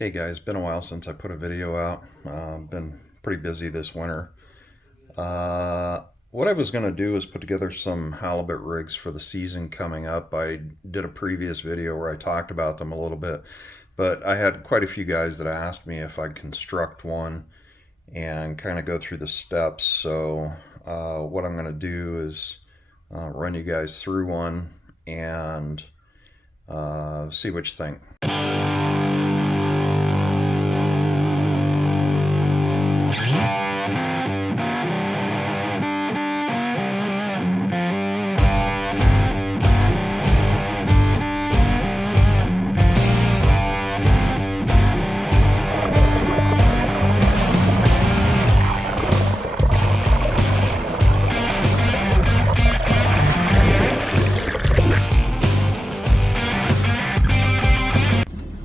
Hey guys, been a while since I put a video out. Been pretty busy this winter. What I was going to do is put together some halibut rigs for the season coming up. I did a previous video where I talked about them a little bit, but I had quite a few guys that asked me if I'd construct one and kind of go through the steps. So, what I'm going to do is run you guys through one and see what you think.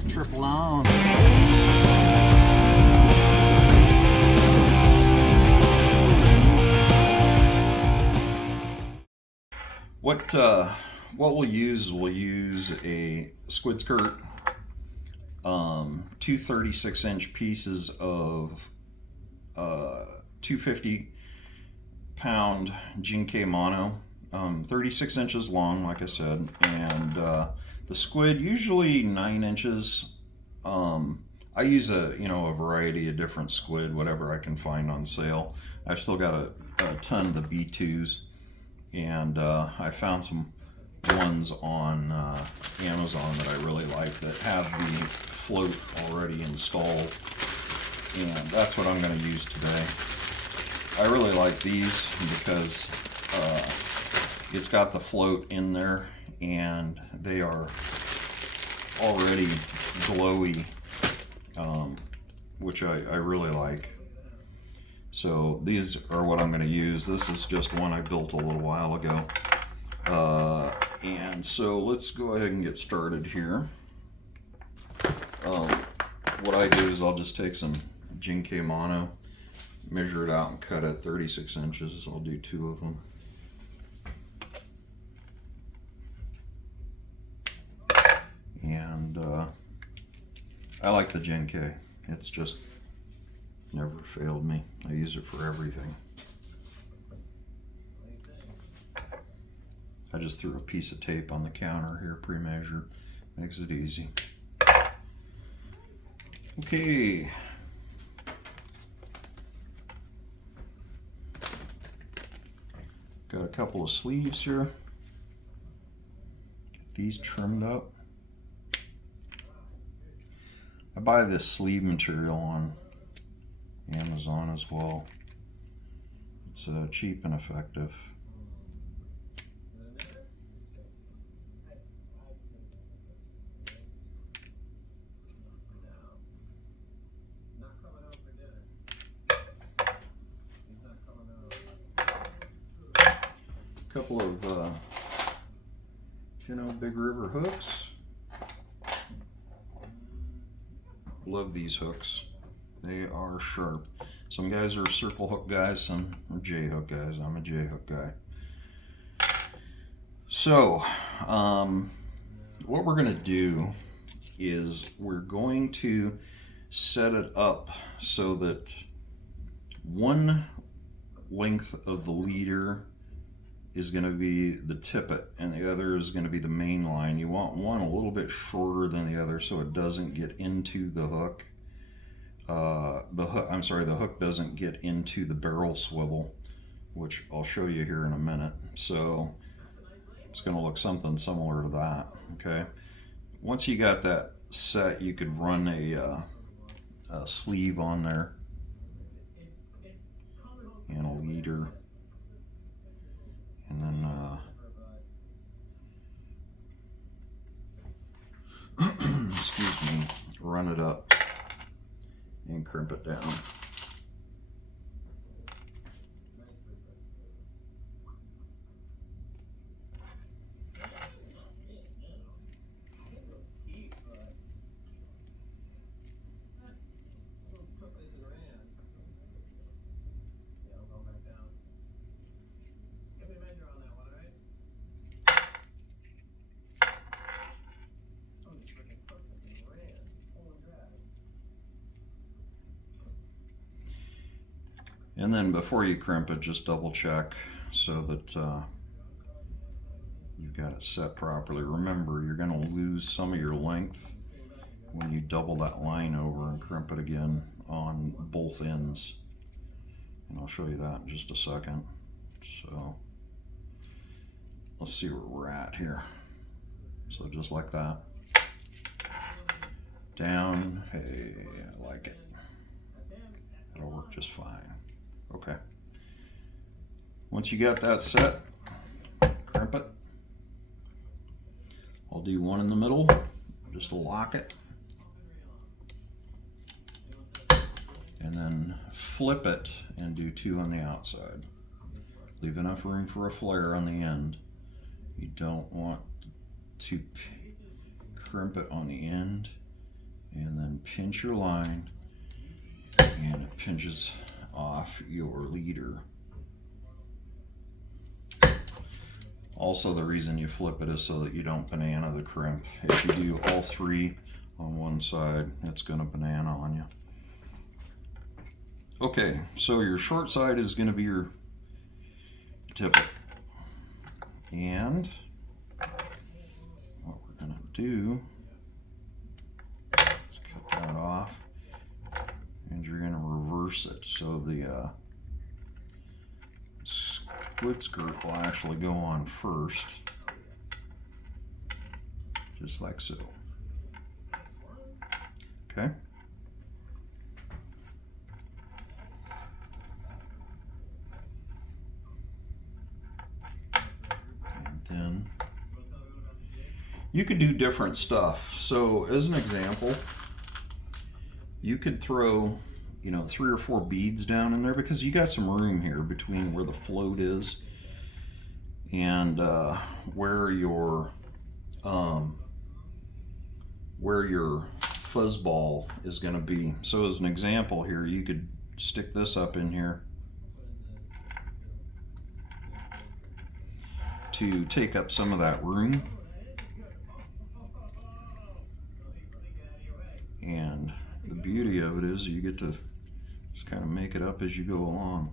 Triple on. What we'll use a squid skirt, two 36-inch pieces of 250-pound Jinke mono, 36 inches long, like I said, and the squid usually 9 inches. I use a variety of different squid, whatever I can find on sale. I've still got a ton of the B2s, and I found some ones on Amazon that I really like that have the float already installed, and that's what I'm going to use today. I really like these because it's got the float in there and they are already glowy, which I really like. So these are what I'm going to use. This is just one I built a little while ago. And so let's go ahead and get started here. What I do is I'll just take some Jinke mono, measure it out and cut it 36 inches. I'll do 2 of them. And I like the Jinke. It's just never failed me. I use it for everything. I just threw a piece of tape on the counter here, pre-measured. Makes it easy. Okay. Got a couple of sleeves here. Get these trimmed up. I buy this sleeve material on Amazon as well. It's cheap and effective. Couple of 10-0 Big River hooks. Love these hooks. They are sharp. Some guys are circle hook guys, some are J hook guys. I'm a J hook guy. So, what we're going to do is we're going to set it up so that one length of the leader is going to be the tippet and the other is going to be the main line. You want one a little bit shorter than the other so it doesn't get into the hook. The hook doesn't get into the barrel swivel, which I'll show you here in a minute. So it's going to look something similar to that. Okay. Once you got that set, you could run a sleeve on there and a leader. And then excuse me, run it up and crimp it down. And then before you crimp it, just double check so that you've got it set properly. Remember, you're going to lose some of your length when you double that line over and crimp it again on both ends. And I'll show you that in just a second. So let's see where we're at here. So just like that. Down. Hey, I like it. It'll work just fine. Okay. Once you got that set, crimp it. I'll do one in the middle, just to lock it. And then flip it and do two on the outside. Leave enough room for a flare on the end. You don't want to crimp it on the end, and then pinch your line, and it pinches off your leader. Also, the reason you flip it is so that you don't banana the crimp. If you do all three on one side, it's going to banana on you. Okay, so your short side is going to be your tippet. And what we're going to do is cut that off, and you're going to reverse it. So the squid skirt will actually go on first, just like so. Okay. And then you could do different stuff. So as an example, you could throw, you know, 3 or 4 beads down in there, because you got some room here between where the float is and where your fuzzball is going to be. So as an example here, you could stick this up in here to take up some of that room. And the beauty of it is you get to just kind of make it up as you go along.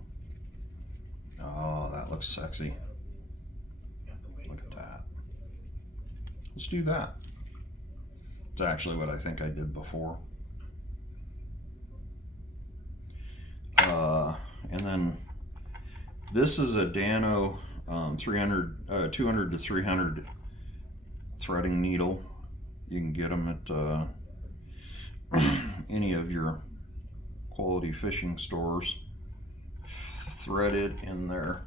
Oh, that looks sexy. Look at that. Let's do that. It's actually what I think I did before. And then this is a Dano 200 to 300 threading needle. You can get them at any of your quality fishing stores, threaded in there.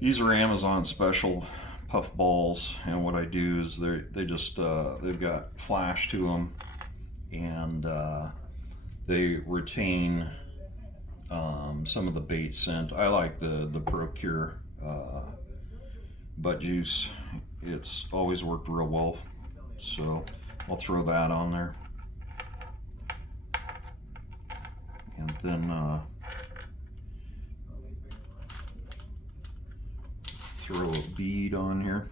These are Amazon special puff balls, and what I do is they just they've got flash to them, and they retain some of the bait scent. I like the Procure butt juice. It's always worked real well, so I'll throw that on there. And then throw a bead on here.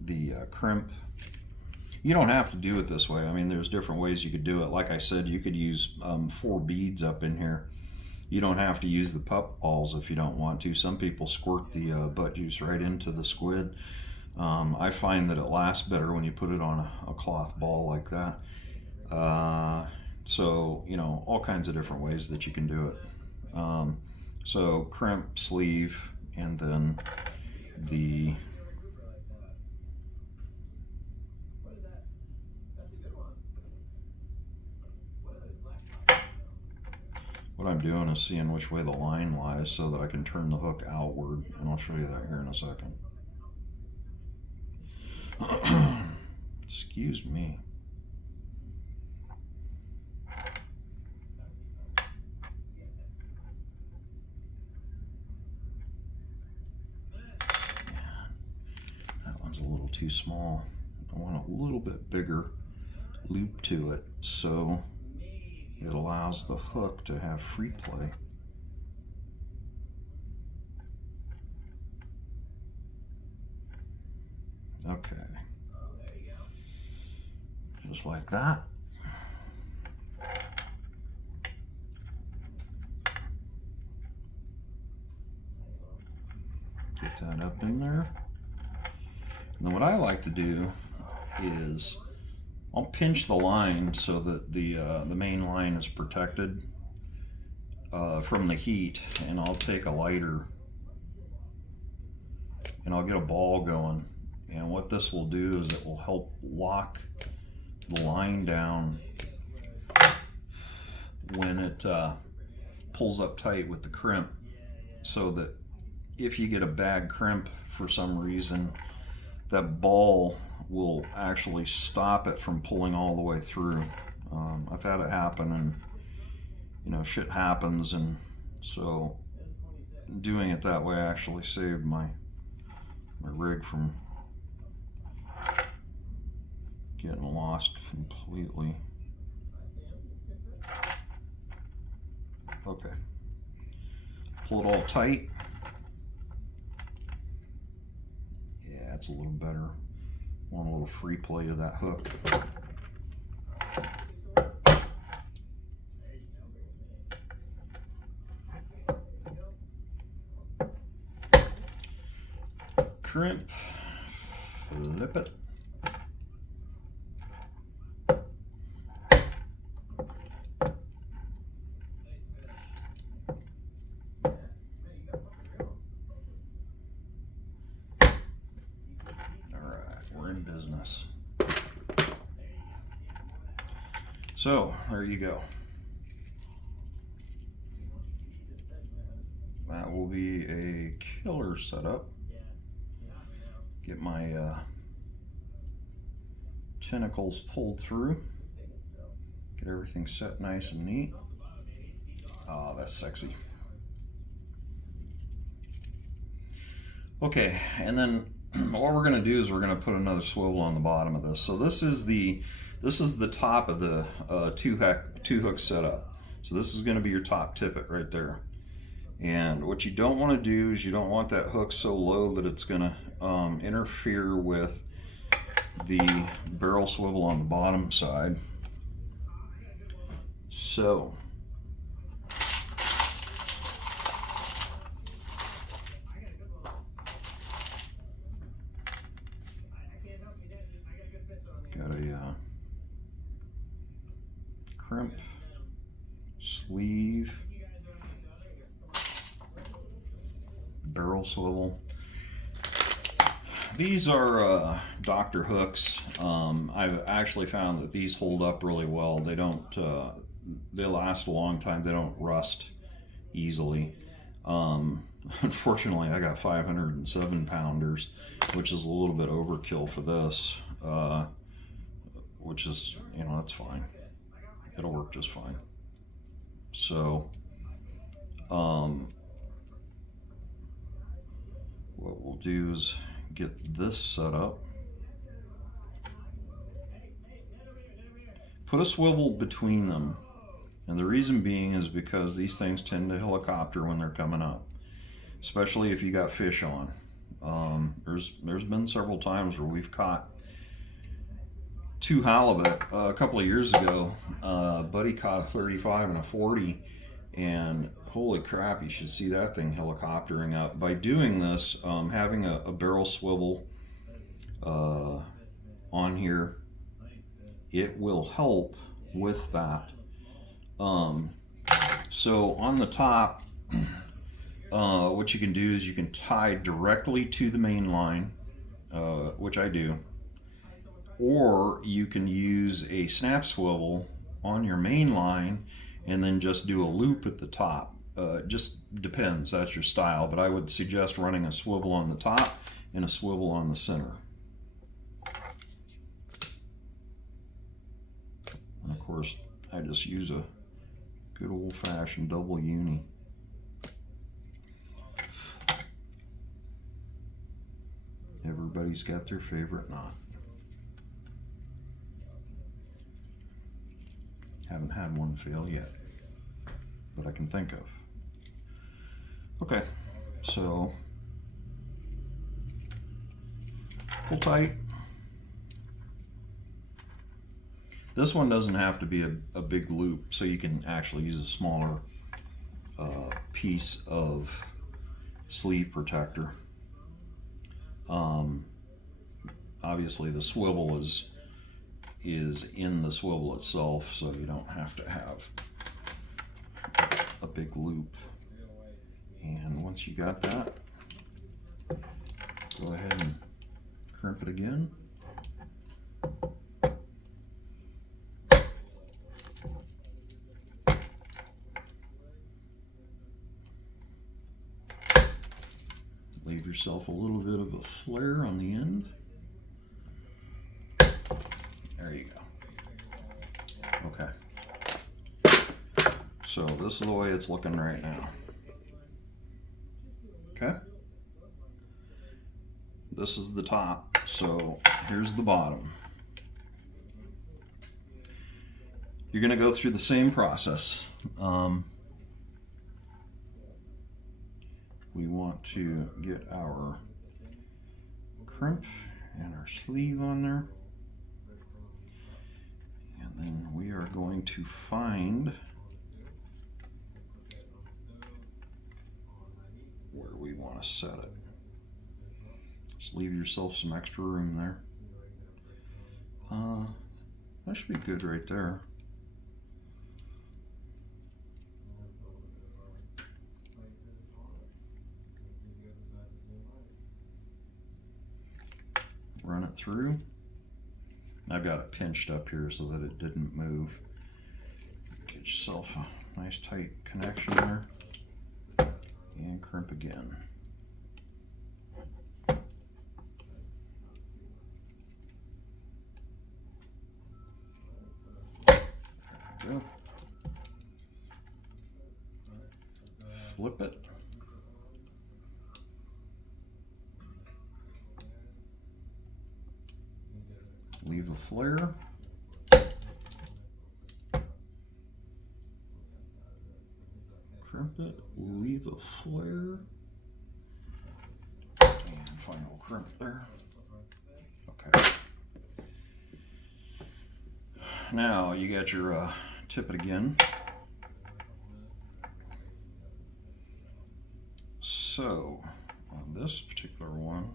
The crimp. You don't have to do it this way. I mean, there's different ways you could do it. Like I said, you could use 4 beads up in here. You don't have to use the pup balls if you don't want to. Some people squirt the butt juice right into the squid. I find that it lasts better when you put it on a cloth ball like that. So, you know, all kinds of different ways that you can do it. So crimp, sleeve, and then the what I'm doing is seeing which way the line lies so that I can turn the hook outward, and I'll show you that here in a second. Excuse me. That one's a little too small. I want a little bit bigger loop to it, so it allows the hook to have free play. Okay. Just like that. Get that up in there. And then what I like to do is I'll pinch the line so that the main line is protected from the heat, and I'll take a lighter and I'll get a ball going. And what this will do is it will help lock the line down when it pulls up tight with the crimp, so that if you get a bad crimp for some reason, that ball will actually stop it from pulling all the way through. I've had it happen, and you know, shit happens, and so doing it that way actually saved my rig from getting lost completely. Okay, pull it all tight. Yeah, it's a little better. Want a little free play of that hook. Crimp, flip it. Business. So there you go. That will be a killer setup. Get my tentacles pulled through. Get everything set nice and neat. Oh, that's sexy. Okay, and then what we're going to do is we're going to put another swivel on the bottom of this. So this is the top of the two hook setup. So this is going to be your top tippet right there. And what you don't want to do is you don't want that hook so low that it's going to interfere with the barrel swivel on the bottom side. So got a crimp, sleeve, barrel swivel. These are Dr. hooks. I've actually found that these hold up really well. They don't, they last a long time. They don't rust easily. Unfortunately, I got 507 pounders, which is a little bit overkill for this. Which is, you know, that's fine. It'll work just fine. So, what we'll do is get this set up. Put a swivel between them. And the reason being is because these things tend to helicopter when they're coming up, especially if you got fish on. There's been several times where we've caught 2 halibut a couple of years ago. Buddy caught a 35 and a 40, and holy crap, you should see that thing helicoptering up. By doing this, having a barrel swivel on here, it will help with that. So on the top, what you can do is you can tie directly to the main line, which I do, or you can use a snap swivel on your main line and then just do a loop at the top. Just depends, that's your style, but I would suggest running a swivel on the top and a swivel on the center. And of course, I just use a good old-fashioned double uni. Everybody's got their favorite knot. Haven't had one fail yet that I can think of. Okay, so Pull tight. This one doesn't have to be a big loop, so you can actually use a smaller piece of sleeve protector. Obviously the swivel is in the swivel itself, so you don't have to have a big loop. And once you got that, go ahead and crimp it again. Leave yourself a little bit of a flare on the end. There you go. Okay. So this is the way it's looking right now. Okay. This is the top, so here's the bottom. You're going to go through the same process. We want to get our crimp and our sleeve on there. And then we are going to find where we want to set it. Just leave yourself some extra room there. That should be good right there. Run it through. I've got it pinched up here so that it didn't move. Get yourself a nice tight connection there. And crimp again. There we go. Flip it. Leave a flare. Crimp it, leave a flare. And final crimp there. Okay. Now you got your tip it again. So on this particular one,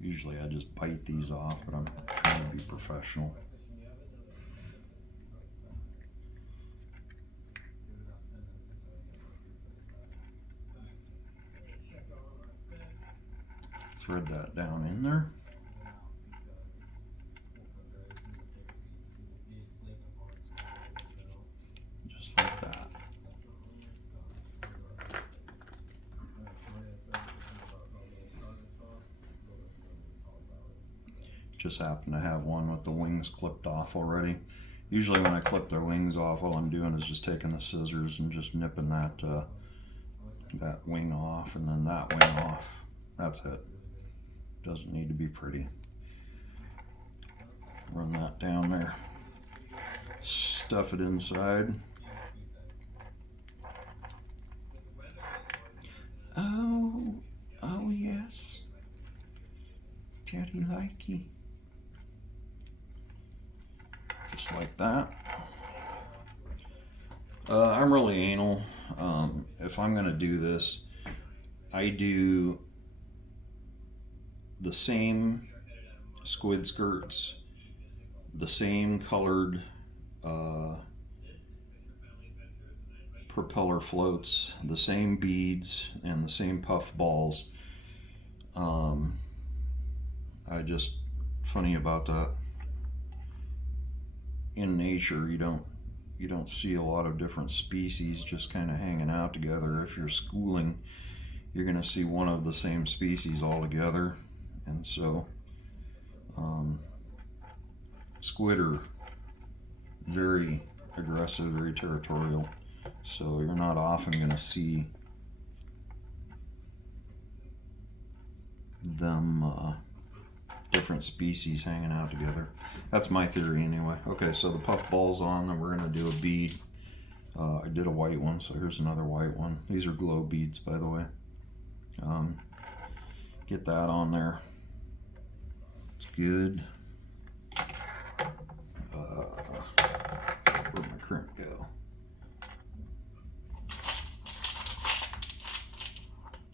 usually I just bite these off, but I'm trying to be professional. Thread that down in there. Just like that. Just happen to have one with the wings clipped off already. Usually when I clip their wings off, all I'm doing is just taking the scissors and just nipping that that wing off and then that wing off. That's it. Doesn't need to be pretty. Run that down there. Stuff it inside. Oh yes. Daddy likey. Just like that. I'm really anal. If I'm gonna do this, I do the same squid skirts, the same colored propeller floats, the same beads, and the same puff balls. I just, funny about that. In nature, you don't see a lot of different species just kind of hanging out together. If you're schooling, you're going to see one of the same species all together. And so squid are very aggressive, very territorial, so you're not often going to see them different species hanging out together. That's my theory anyway. Okay, so the puff ball's on, and we're going to do a bead I did a white one, so here's another white one. These are glow beads, by the way. Get that on there. It's good. Where'd my crimp go?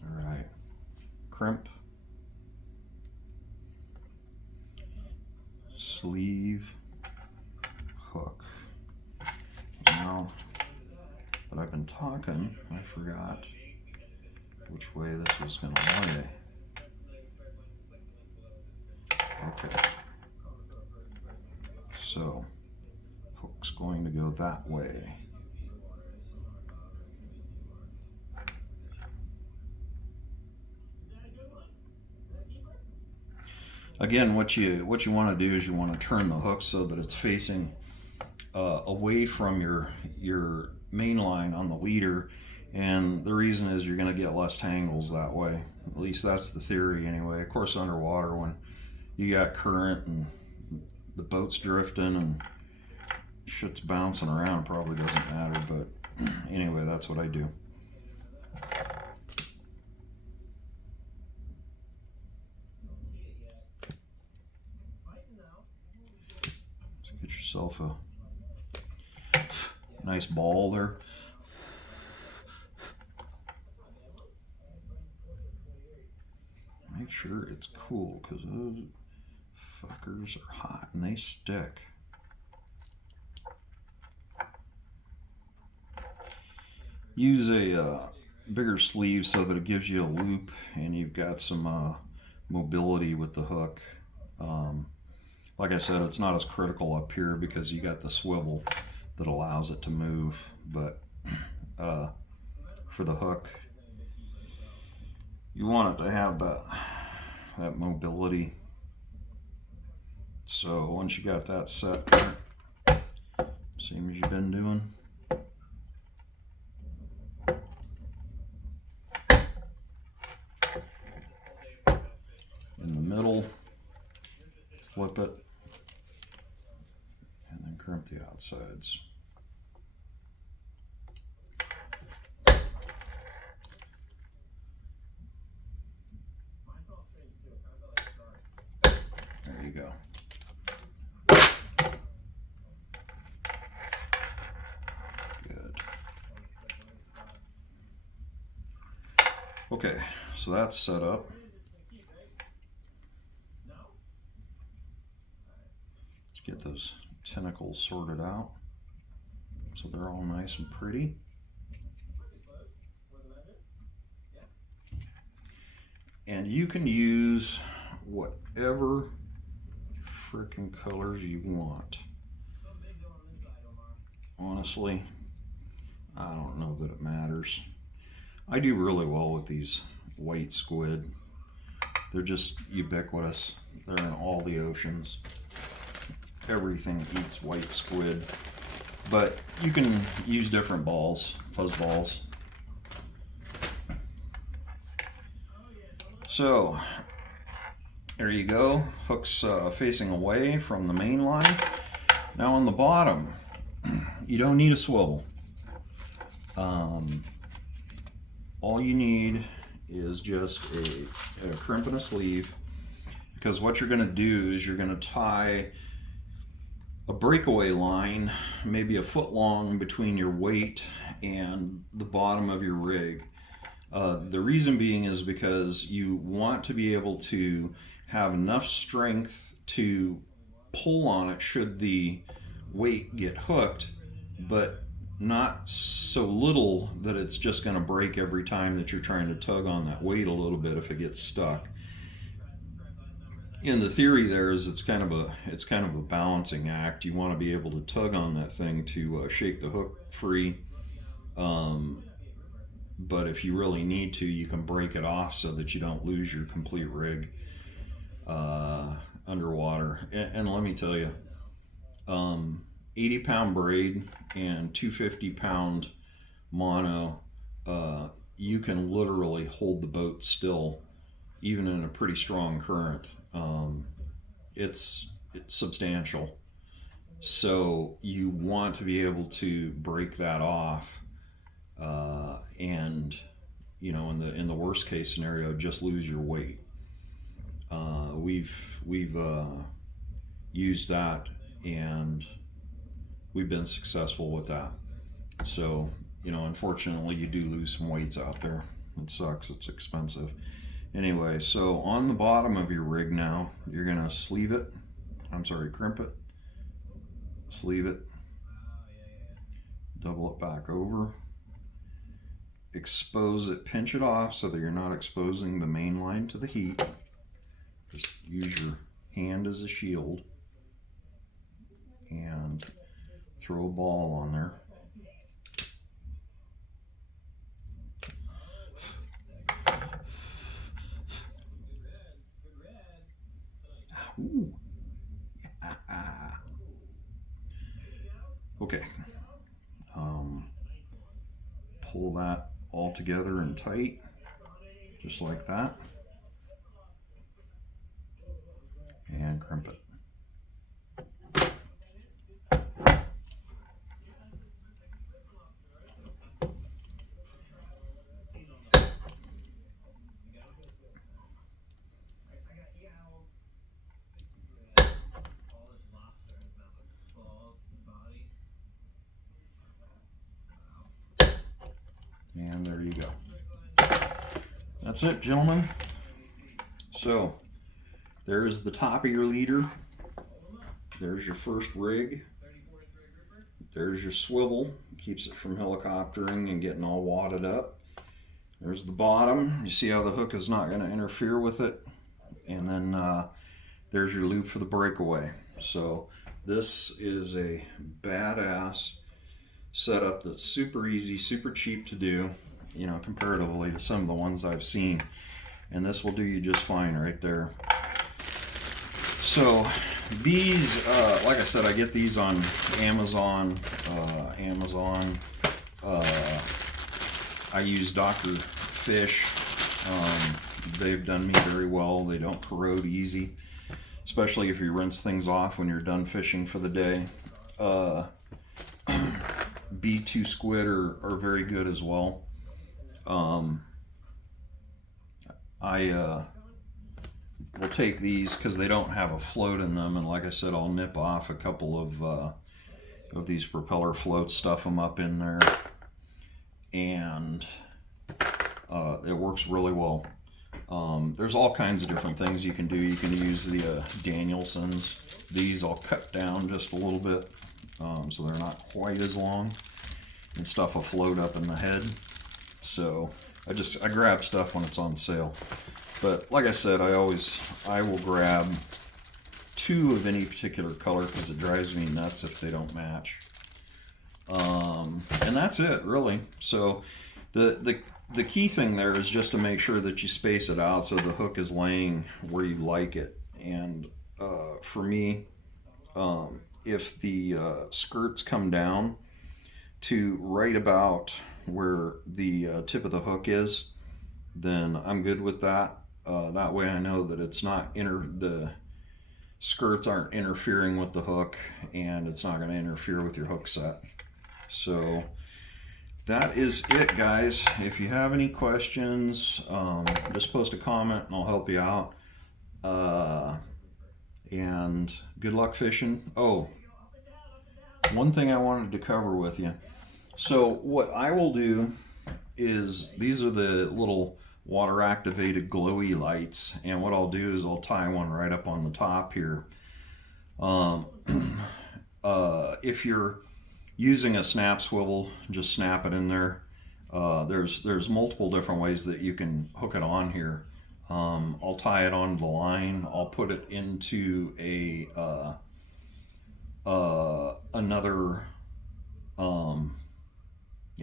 All right, crimp, sleeve, hook. Now that I've been talking, I forgot which way this was going to lay. Okay, so hook's going to go that way. Again, what you want to do is you want to turn the hook so that it's facing away from your main line on the leader, and the reason is you're going to get less tangles that way. At least that's the theory anyway. Of course, underwater when you got current and the boat's drifting and shit's bouncing around, it probably doesn't matter, but anyway, that's what I do. So get yourself a nice ball there. Make sure it's cool, because those fuckers are hot and they stick. Use a bigger sleeve so that it gives you a loop and you've got some mobility with the hook. Like I said, it's not as critical up here because you got the swivel that allows it to move, but for the hook, you want it to have that mobility. So once you got that set, same as you've been doing, in the middle, flip it, and then crimp the outsides. There you go. Good. Okay, so that's set up. Let's get those tentacles sorted out so they're all nice and pretty. And you can use whatever freaking colors you want. Honestly, I don't know that it matters. I do really well with these white squid. They're just ubiquitous. They're in all the oceans. Everything eats white squid. But you can use different balls, fuzz balls. So there you go. Hook's facing away from the main line. Now on the bottom, you don't need a swivel. All you need is just a crimp and a sleeve, because what you're going to do is you're going to tie a breakaway line, maybe a foot long, between your weight and the bottom of your rig. The reason being is because you want to be able to have enough strength to pull on it should the weight get hooked, but not so little that it's just going to break every time that you're trying to tug on that weight a little bit if it gets stuck. And the theory there is it's kind of a balancing act. You want to be able to tug on that thing to shake the hook free. But if you really need to, you can break it off so that you don't lose your complete rig underwater. And let me tell you, 80-pound braid and 250-pound mono, you can literally hold the boat still, even in a pretty strong current. It's substantial. So you want to be able to break that off, and in the worst case scenario, just lose your weight. We've used that, and we've been successful with that. So unfortunately, you do lose some weights out there. It sucks. It's expensive. Anyway, so on the bottom of your rig now, you're gonna sleeve it. I'm sorry, crimp it, sleeve it, double it back over, expose it, pinch it off so that you're not exposing the main line to the heat. Just use your hand as a shield and throw a ball on there. Ooh. Okay. Pull that all together and tight, just like that, and crimp it. And there you go. That's it, gentlemen. So there's the top of your leader. There's your first rig. There's your swivel. Keeps it from helicoptering and getting all wadded up. There's the bottom. You see how the hook is not going to interfere with it. And then there's your loop for the breakaway. So this is a badass setup that's super easy, super cheap to do, comparatively to some of the ones I've seen. And this will do you just fine right there. So these, like I said, I get these on Amazon. I use Dr. Fish. They've done me very well. They don't corrode easy, especially if you rinse things off when you're done fishing for the day. B2 squid are very good as well. I will take these because they don't have a float in them, and like I said, I'll nip off a couple of these propeller floats, stuff them up in there, and it works really well. There's all kinds of different things you can do. You can use the Danielsons. These I'll cut down just a little bit, so they're not quite as long, and stuff will float up in the head. So I grab stuff when it's on sale. But like I said, I will grab 2 of any particular color because it drives me nuts if they don't match. And that's it, really. So the key thing there is just to make sure that you space it out so the hook is laying where you like it. And for me, if the skirts come down to right about where the tip of the hook is, then I'm good with that. That way I know that it's not the skirts aren't interfering with the hook, and it's not going to interfere with your hook set. So that is it, guys. If you have any questions, just post a comment and I'll help you out. And good luck fishing. Oh, one thing I wanted to cover with you. So what I will do is, these are the little water activated glowy lights, and what I'll do is I'll tie one right up on the top here. If you're using a snap swivel, just snap it in there. There's multiple different ways that you can hook it on here. I'll tie it onto the line. I'll put it into another,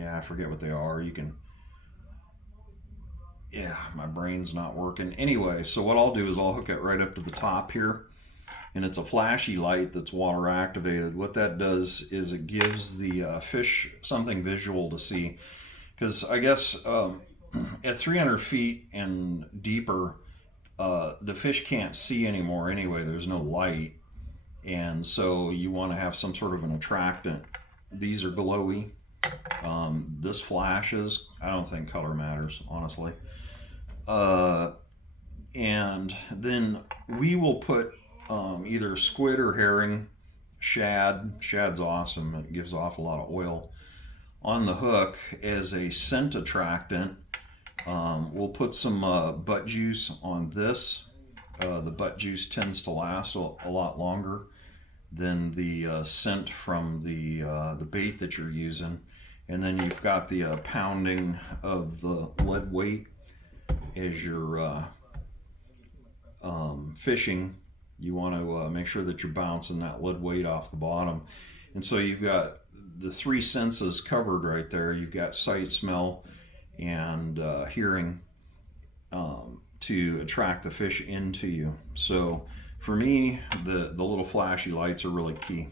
I forget what they are. My brain's not working. Anyway, so what I'll do is I'll hook it right up to the top here, and it's a flashy light that's water activated. What that does is it gives the fish something visual to see, because I guess at 300 feet and deeper, the fish can't see anymore anyway. There's no light, and so you want to have some sort of an attractant. These are glowy. This flashes. I don't think color matters, honestly. And then we will put either squid or herring, shad. Shad's awesome. It gives off a lot of oil on the hook as a scent attractant. We'll put some butt juice on this. The butt juice tends to last a lot longer than the scent from the bait that you're using. And then you've got the pounding of the lead weight as you're fishing. You want to make sure that you're bouncing that lead weight off the bottom. And so you've got the three senses covered right there. You've got sight, smell, and hearing to attract the fish into you. So for me, the little flashy lights are really key.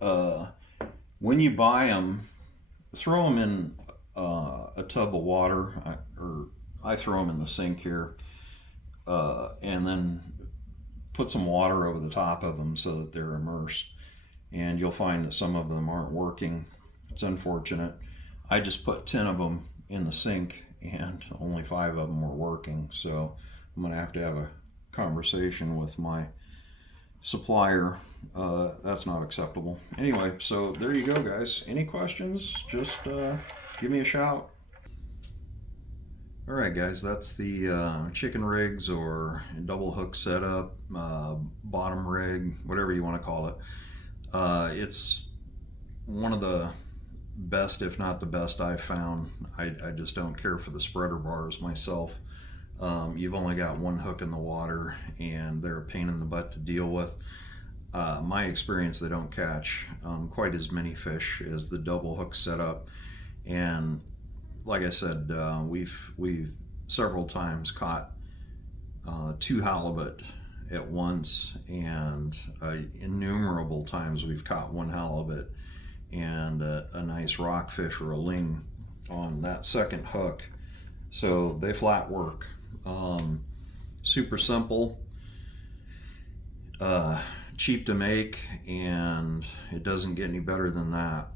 When you buy them, throw them in a tub of water, or I throw them in the sink here, and then put some water over the top of them so that they're immersed. And you'll find that some of them aren't working. It's unfortunate. I just put 10 of them in the sink and only 5 of them were working. So I'm going to have a conversation with my supplier. That's not acceptable. Anyway, so there you go, guys. Any questions? Just give me a shout. All right, guys, that's the chicken rigs or double hook setup, bottom rig, whatever you want to call it. It's one of the best, if not the best, I've found. I just don't care for the spreader bars myself. You've only got one hook in the water and they're a pain in the butt to deal with. My experience, they don't catch quite as many fish as the double hook setup. And like I said, we've several times caught 2 halibut at once, and innumerable times we've caught 1 halibut and a nice rockfish or a ling on that second hook. So they flat work. Super simple, cheap to make, and it doesn't get any better than that.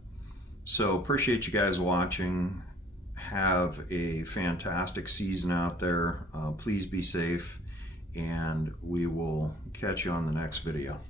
So appreciate you guys watching. Have a fantastic season out there. Please be safe, and we will catch you on the next video.